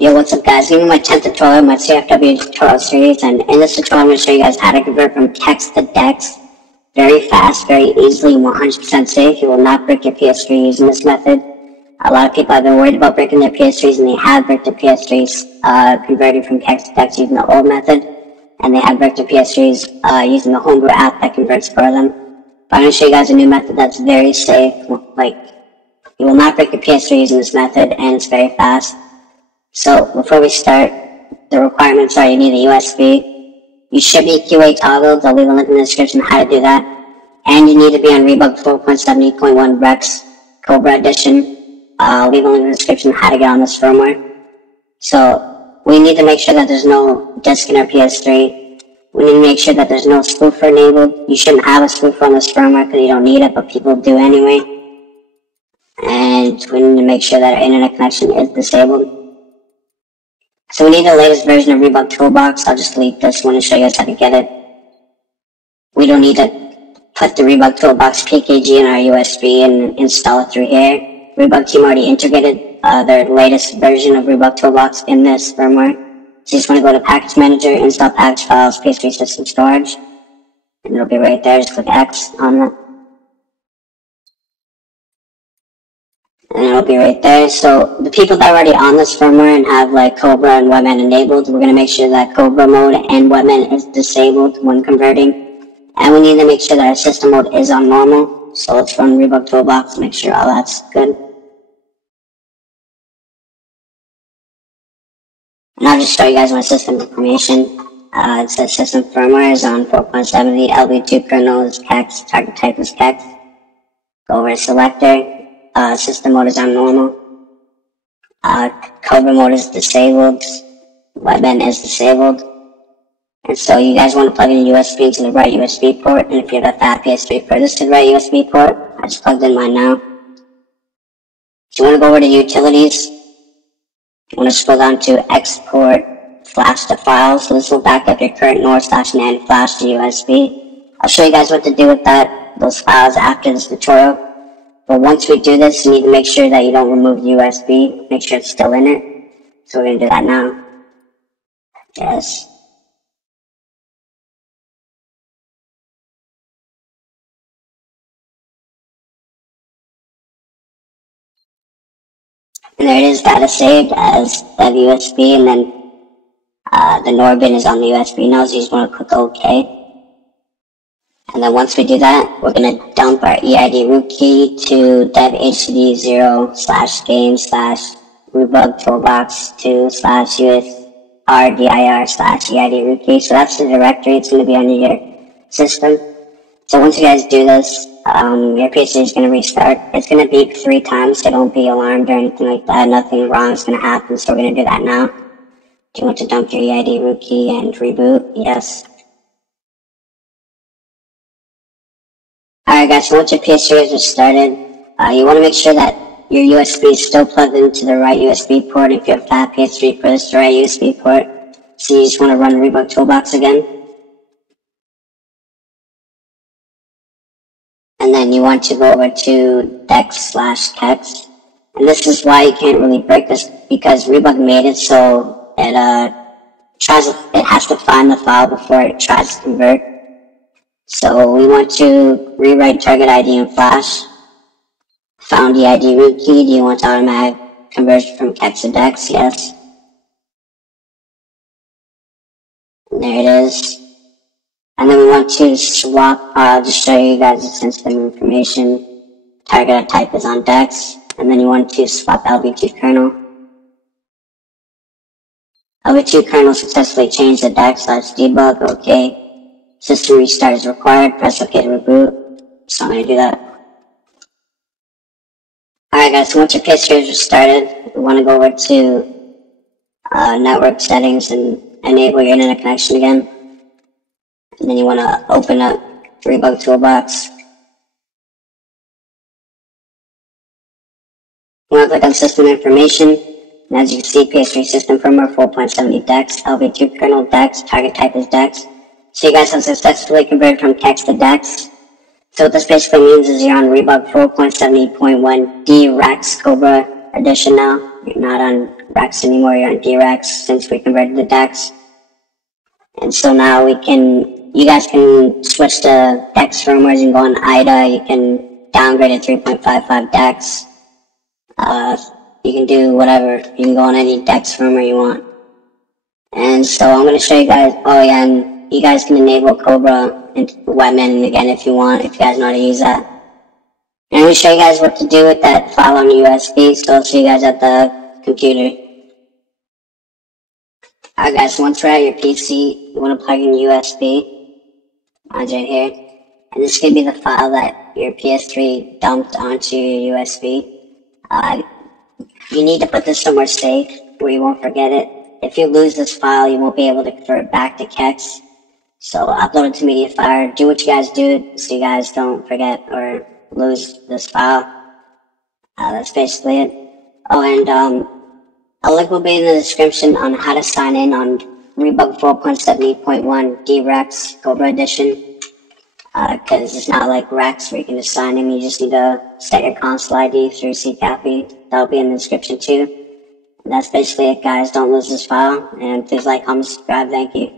Yo, what's up guys? This is my 10th tutorial in my CFW tutorial series, and in this tutorial I'm going to show you guys how to convert from text to DEX very fast, very easily, 100% safe. You will not break your PS3 using this method. A lot of people have been worried about breaking their PS3s, and they have broke their PS3s converting from text to DEX using the old method, and they have broke their PS3s using the homebrew app that converts for them. But I'm going to show you guys a new method that's very safe. Like, you will not break your PS3 using this method, and it's very fast. So before we start, the requirements are you need a USB, you should be QA toggled, I'll leave a link in the description how to do that, and you need to be on Rebug 4.70.1 Rex Cobra Edition. I'll leave a link in the description how to get on this firmware. So we need to make sure that there's no disk in our PS3. We need to make sure that there's no spoofer enabled. You shouldn't have a spoofer on this firmware because you don't need it, but people do anyway. And we need to make sure that our internet connection is disabled. So we need the latest version of Rebug Toolbox. I'll just delete this one and show you guys how to get it. We don't need to put the Rebug Toolbox PKG in our USB and install it through here. Rebug team already integrated their latest version of Rebug Toolbox in this firmware. So you just want to go to Package Manager, Install Package Files, ps3 System Storage, and it'll be right there. Just click X on that. And it'll be right there. So the people that are already on this firmware and have like Cobra and Webman enabled, we're going to make sure that Cobra mode and Webman is disabled when converting. And we need to make sure that our system mode is on normal. So let's run Rebug Toolbox to make sure all that's good. And I'll just show you guys my system information. It says system firmware is on 4.70, LB2 kernel is CEX, target type is CEX. Go over to selector. System mode is on normal. Cobra mode is disabled. Webman is disabled. And so you guys want to plug in a USB to the right USB port. And if you have a fat PS3, put this to the right USB port. I just plugged in mine now. So you want to go over to utilities. You want to scroll down to export flash to files. So this will back up your current NOR/NAND flash to USB. I'll show you guys what to do with those files after this tutorial. But once we do this, you need to make sure that you don't remove the USB. Make sure it's still in it. So we're going to do that now. Yes. And there it is, data saved as dev USB, and then the NOR bin is on the USB now, so you just want to click OK. And then once we do that, we're going to dump our EID root key to dev hcd 0/game/rebug toolbox 2/usrdir/EID root key. So that's the directory. It's going to be on your system. So once you guys do this, your PC is going to restart. It's going to beep 3 times, so don't be alarmed or anything like that. Nothing wrong is going to happen, so we're going to do that now. Do you want to dump your EID root key and reboot? Yes. Alright guys, so once your PS3 is restarted, you want to make sure that your USB is still plugged into the right USB port. If you have a fat PS3, put this to the right USB port. So you just want to run Rebug Toolbox again. And then you want to go over to DEX/CEX. And this is why you can't really break this, because Rebug made it so it has to find the file before it tries to convert. So we want to rewrite target ID in flash. Found EID root key. Do you want automatic conversion from CEX to DEX? Yes. And there it is. And then we want to swap, I'll just show you guys the sensitive information. Target type is on DEX. And then you want to swap LB2 kernel. LB2 kernel successfully changed the DEX/debug. Okay. System restart is required. Press OK to reboot. So I'm going to do that. Alright guys, so once your PS3 is restarted, we want to go over to network settings and enable your internet connection again. And then you want to open up Rebug Toolbox. You want to click on System Information. And as you can see, PS3 system firmware 4.70 DEX, LB2 kernel DEX, target type is DEX. So you guys have successfully converted from CEX to DEX. So what this basically means is you're on Rebug 4.70.1 DEX Cobra edition now. You're not on Rex anymore, you're on DREX since we converted the DEX. And so now you guys can switch to DEX firmwares and go on IDA. You can downgrade to 3.55 DEX. You can do whatever. You can go on any DEX firmware you want. And so I'm going to show you guys, oh yeah, and you guys can enable Cobra and Webmin again if you want, if you guys know how to use that. And I'm going to show you guys what to do with that file on USB, so I'll see you guys at the computer. Alright guys, once we're at your PC, you want to plug in USB. Mine's right here. And this is going to be the file that your PS3 dumped onto your USB. You need to put this somewhere safe where you won't forget it. If you lose this file, you won't be able to convert it back to CEX. So upload it to MediaFire. Do what you guys do so you guys don't forget or lose this file. That's basically it. Oh, and a link will be in the description on how to sign in on Rebug 4.70.1 DREX Cobra Edition. Because it's not like Rex where you can just sign in. You just need to set your console ID through CCAPI. That'll be in the description too. And that's basically it, guys. Don't lose this file. And please like, comment, subscribe. Thank you.